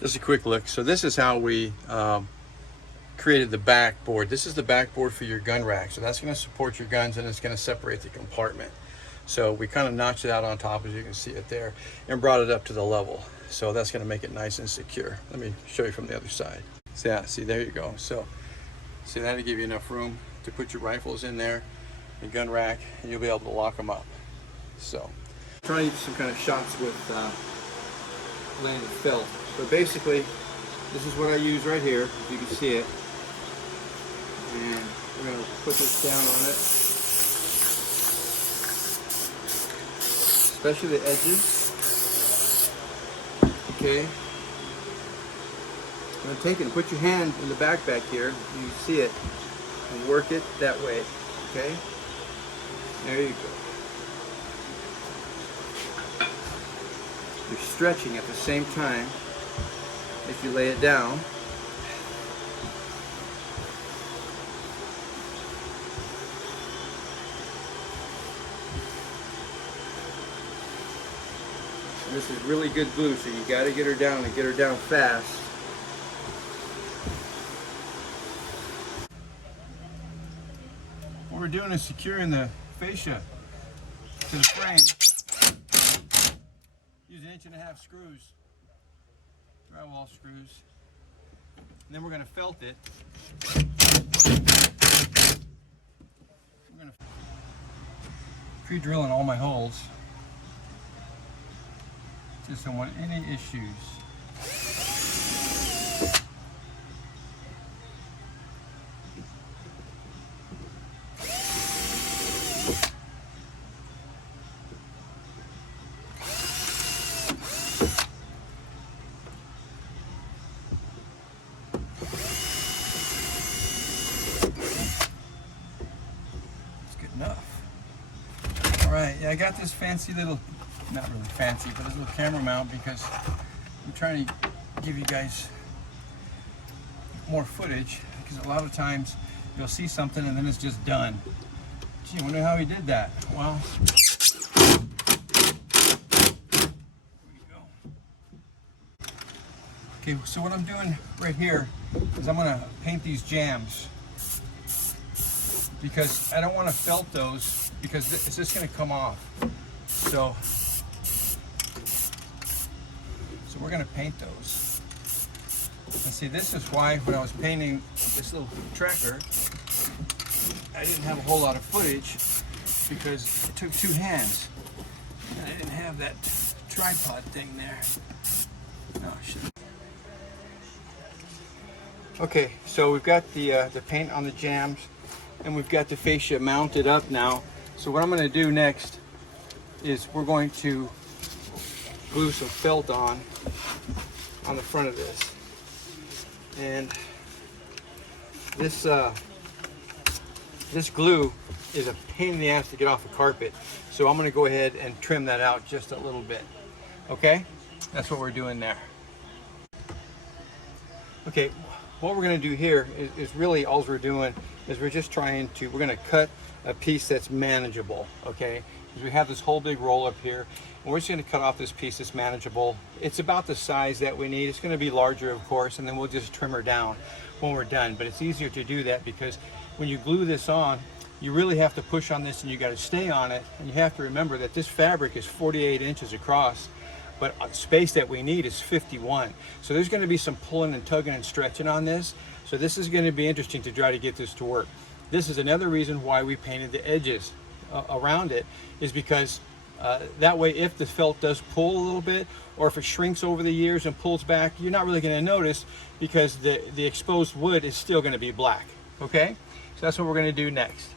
Just a quick look. So this is how we created the backboard. This is the backboard for your gun rack. So that's going to support your guns and it's going to separate the compartment. So we kind of notched it out on top, as you can see it there, and brought it up to the level. So that's going to make it nice and secure. Let me show you from the other side. So yeah, see, there you go. So see, that'll give you enough room to put your rifles in there, your gun rack, and you'll be able to lock them up. So trying to get some kind of shots with laying the felt. But basically, this is what I use right here, if you can see it. And we're going to put this down on it, especially the edges. Okay. I'm going to take it and put your hand in the back here, you can see it, and work it that way. Okay. There you go. You're stretching at the same time if you lay it down. And this is really good glue, so you got to get her down and get her down fast. What we're doing is securing the fascia to the frame. Use 1.5 inch screws, drywall screws, and then we're going to felt it. I'm going to pre-drill in all my holes, just don't want any issues. Alright, yeah, I got this fancy little, not really fancy, but this little camera mount because I'm trying to give you guys more footage, because a lot of times you'll see something and then it's just done. Gee, I wonder how he did that. Well, there we go. Okay, so what I'm doing right here is I'm going to paint these jambs, because I don't want to felt those, because it's just going to come off. So we're going to paint those. And see, this is why when I was painting this little tracker, I didn't have a whole lot of footage, because it took 2 hands. And I didn't have that tripod thing there. Oh, shit. Okay, so we've got the paint on the jambs, and we've got the fascia mounted up now. So what I'm going to do next is we're going to glue some felt on the front of this. And this this glue is a pain in the ass to get off the carpet. So I'm going to go ahead and trim that out just a little bit. Okay? That's what we're doing there. Okay, what we're going to do here is really all we're doing is we're just trying to, we're going to cut a piece that's manageable, okay? Because we have this whole big roll up here, and we're just going to cut off this piece that's manageable. It's about the size that we need. It's going to be larger, of course, and then we'll just trim her down when we're done. But it's easier to do that because when you glue this on, you really have to push on this and you got to stay on it. And you have to remember that this fabric is 48 inches across, but the space that we need is 51. So there's going to be some pulling and tugging and stretching on this. So this is going to be interesting to try to get this to work. This is another reason why we painted the edges around it, is because that way if the felt does pull a little bit, or if it shrinks over the years and pulls back, you're not really going to notice, because the exposed wood is still going to be black. Okay, so that's what we're going to do next.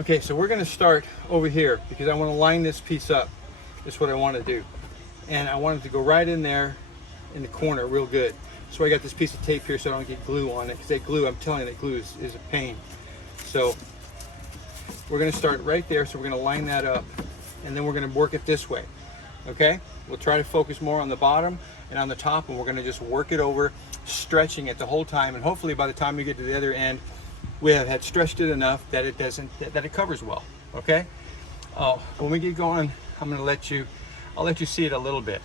Okay, so we're going to start over here because I want to line this piece up. That's what I want to do, and I want it to go right in there in the corner real good. So I got this piece of tape here so I don't get glue on it, because that glue, I'm telling you, that glue is a pain. So we're going to start right there. So we're going to line that up, and then we're going to work it this way. Okay, we'll try to focus more on the bottom and on the top, and we're going to just work it over, stretching it the whole time, and hopefully by the time we get to the other end, we have had stretched it enough that it doesn't, that it covers well. Okay. When we get going, I'm going to let you, I'll let you see it a little bit.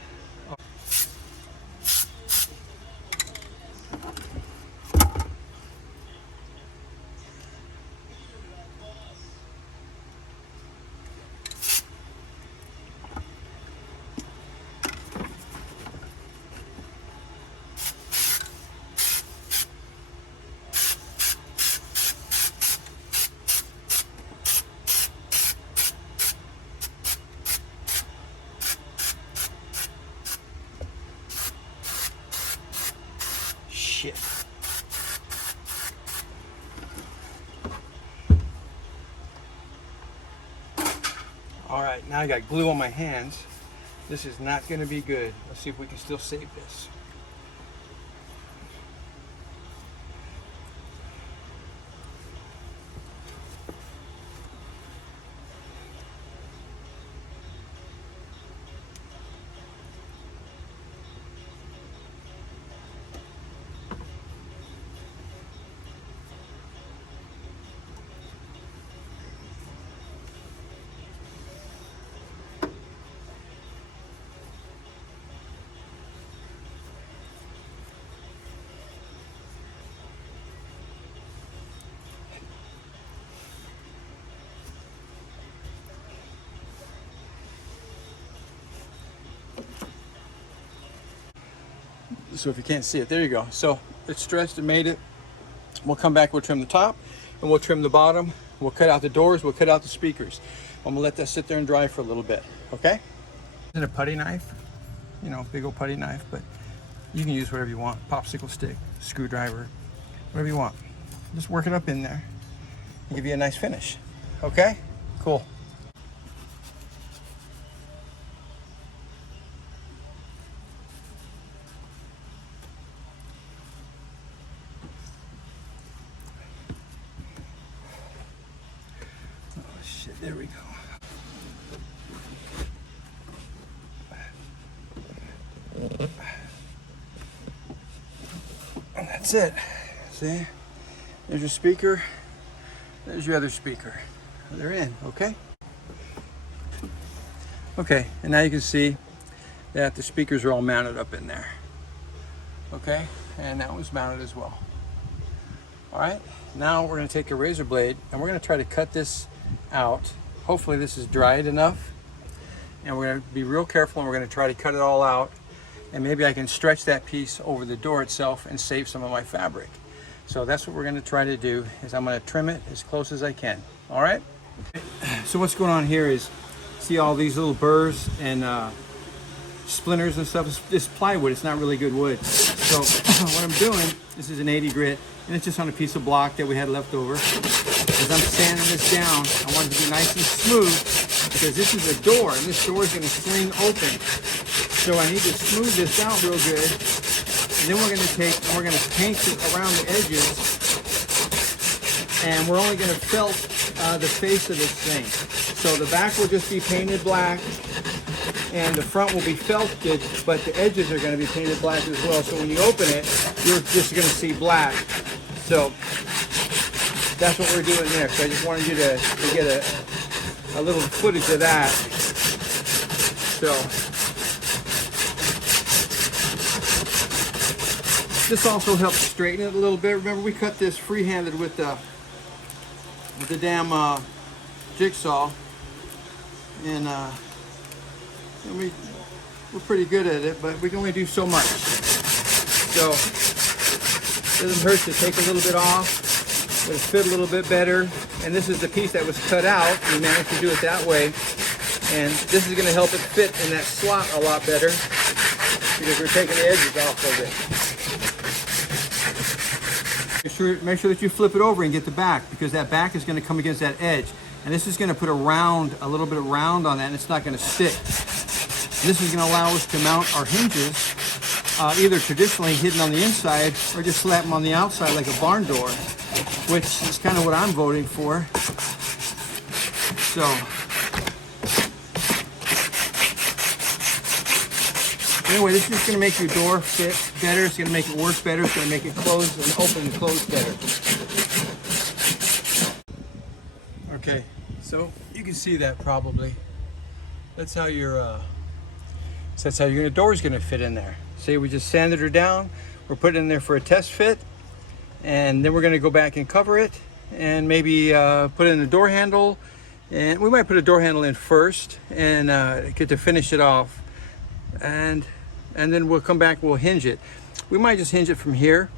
Shit. All right, now I got glue on my hands. This is not going to be good. Let's see if we can still save this. So if you can't see it, there you go. So it's stretched and made it. We'll come back, we'll trim the top, and we'll trim the bottom. We'll cut out the doors, we'll cut out the speakers. I'm gonna let that sit there and dry for a little bit, okay? And a putty knife, you know, big old putty knife, but you can use whatever you want. Popsicle stick, screwdriver, whatever you want. Just work it up in there and give you a nice finish, okay? Cool. There we go. And that's it. See? There's your speaker. There's your other speaker. They're in, okay? Okay, and now you can see that the speakers are all mounted up in there. Okay, and that was mounted as well. All right, now we're going to take a razor blade and we're going to try to cut this out. Hopefully this is dried enough, and we're going to be real careful, and we're going to try to cut it all out, and maybe I can stretch that piece over the door itself and save some of my fabric. So that's what we're going to try to do, is I'm going to trim it as close as I can. All right, so what's going on here is, see all these little burrs and splinters and stuff. This plywood, it's not really good wood. So what I'm doing, this is an 80 grit, and it's just on a piece of block that we had left over. As I'm sanding this down, I want it to be nice and smooth, because this is a door, and this door is going to swing open. So I need to smooth this out real good. And then we're going to take, and we're going to paint it around the edges, and we're only going to felt the face of this thing. So the back will just be painted black, and the front will be felted, but the edges are going to be painted black as well. So when you open it, you're just going to see black. So that's what we're doing there. So I just wanted you to get a little footage of that. So this also helps straighten it a little bit. Remember, we cut this freehanded with the damn jigsaw, and we're pretty good at it, but we can only do so much. So it doesn't hurt to take a little bit off. It'll fit a little bit better. And this is the piece that was cut out. We managed to do it that way. And this is going to help it fit in that slot a lot better, because we're taking the edges off of it. Make sure that you flip it over and get the back, because that back is going to come against that edge. And this is going to put a little bit of round on that, and it's not going to stick. This is going to allow us to mount our hinges either traditionally hidden on the inside or just slap them on the outside like a barn door, which is kind of what I'm voting for. So anyway, this is just going to make your door fit better. It's going to make it work better. It's going to make it close and open and close better. Okay, so you can see that probably. That's how your door's going to fit in there. See, we just sanded her down. We're putting it in there for a test fit, and then we're going to go back and cover it, and maybe put in a door handle. And we might put a door handle in first and get to finish it off, and then we'll come back. We'll hinge it. We might just hinge it from here.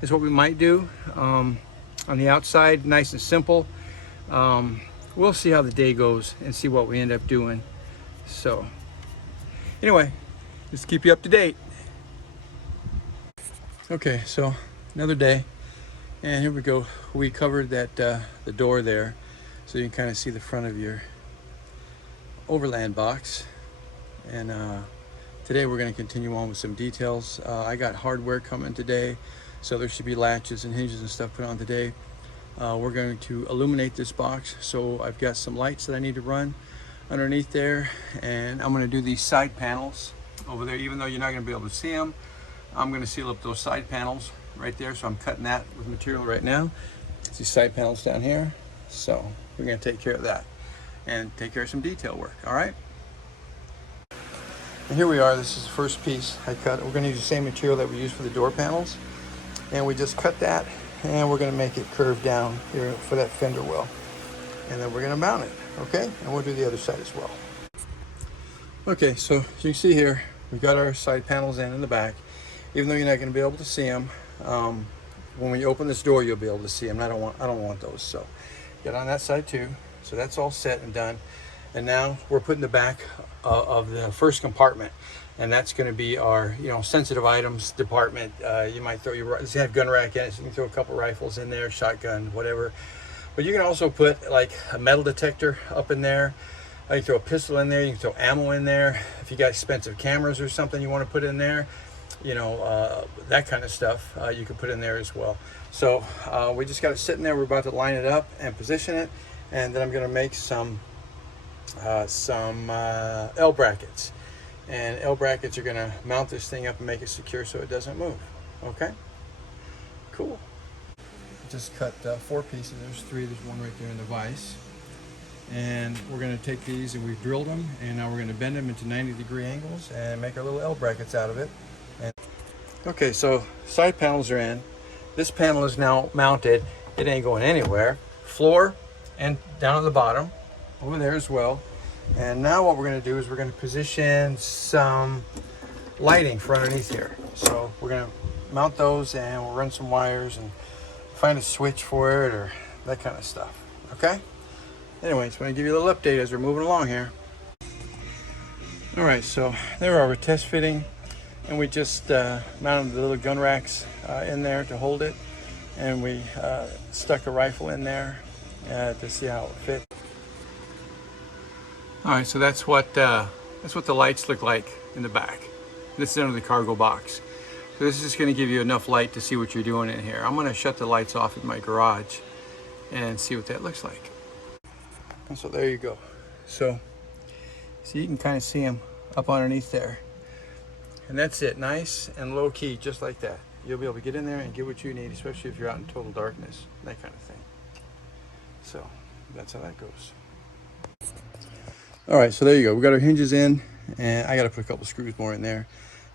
Is what we might do on the outside, nice and simple. We'll see how the day goes and see what we end up doing. So anyway, just keep you up to date. Okay, so another day, and here we go. We covered that the door there, so you can kind of see the front of your Overland box. And today we're going to continue on with some details. I got hardware coming today, so there should be latches and hinges and stuff put on today. We're going to illuminate this box, so I've got some lights that I need to run underneath there, and I'm going to do these side panels over there. Even though you're not going to be able to see them, I'm going to seal up those side panels right there. So I'm cutting that with material right now. It's these side panels down here, so we're going to take care of that and take care of some detail work. All right, and here we are. This is the first piece I cut. We're going to use the same material that we used for the door panels, and we just cut that, and we're going to make it curve down here for that fender well, and then we're going to mount it. Okay, and we'll do the other side as well. Okay, so as you can see here, we've got our side panels in the back. Even though you're not going to be able to see them, when we open this door, you'll be able to see them. I don't want those. So get on that side too. So that's all set and done. And now we're putting the back of the first compartment, and that's going to be our sensitive items department. You might throw you have gun rack in it, so you can throw a couple rifles in there, shotgun, whatever. But you can also put like a metal detector up in there. You can throw a pistol in there. You can throw ammo in there. If you got expensive cameras or something you want to put in there, that kind of stuff you can put in there as well. So we just got it sitting there. We're about to line it up and position it, and then I'm going to make some L brackets. And L brackets are going to mount this thing up and make it secure so it doesn't move. Okay, cool. Just cut 4 pieces. There's 3. There's one right there in the vise. And we're going to take these, and we've drilled them, and now we're going to bend them into 90-degree angles and make our little L brackets out of it. And okay, so side panels are in. This panel is now mounted. It ain't going anywhere. Floor and down at the bottom over there as well. And now what we're going to do is we're going to position some lighting for underneath here. So we're going to mount those, and we'll run some wires and find a switch for it or that kind of stuff. Okay, anyway, just want to give you a little update as we're moving along here. All right, so there we are. We're test fitting, and we just mounted the little gun racks in there to hold it, and we stuck a rifle in there to see how it fit. All right, so that's what the lights look like in the back. This is under the cargo box. So this is just going to give you enough light to see what you're doing in here. I'm going to shut the lights off in my garage and see what that looks like. And so there you go. So you can kind of see them up underneath there. And that's it, nice and low key, just like that. You'll be able to get in there and get what you need, especially if you're out in total darkness, that kind of thing. So that's how that goes. All right, so there you go. We got our hinges in, and I got to put a couple screws more in there.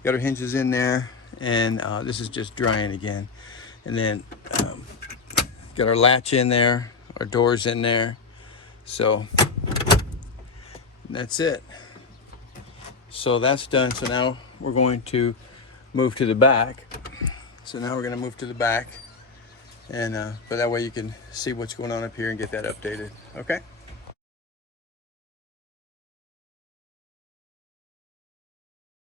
Got our hinges in there, and this is just drying again. And then got our latch in there, our doors in there. So that's it. So that's done. So now we're going to move to the back. So now we're going to move to the back, and but that way you can see what's going on up here and get that updated. Okay.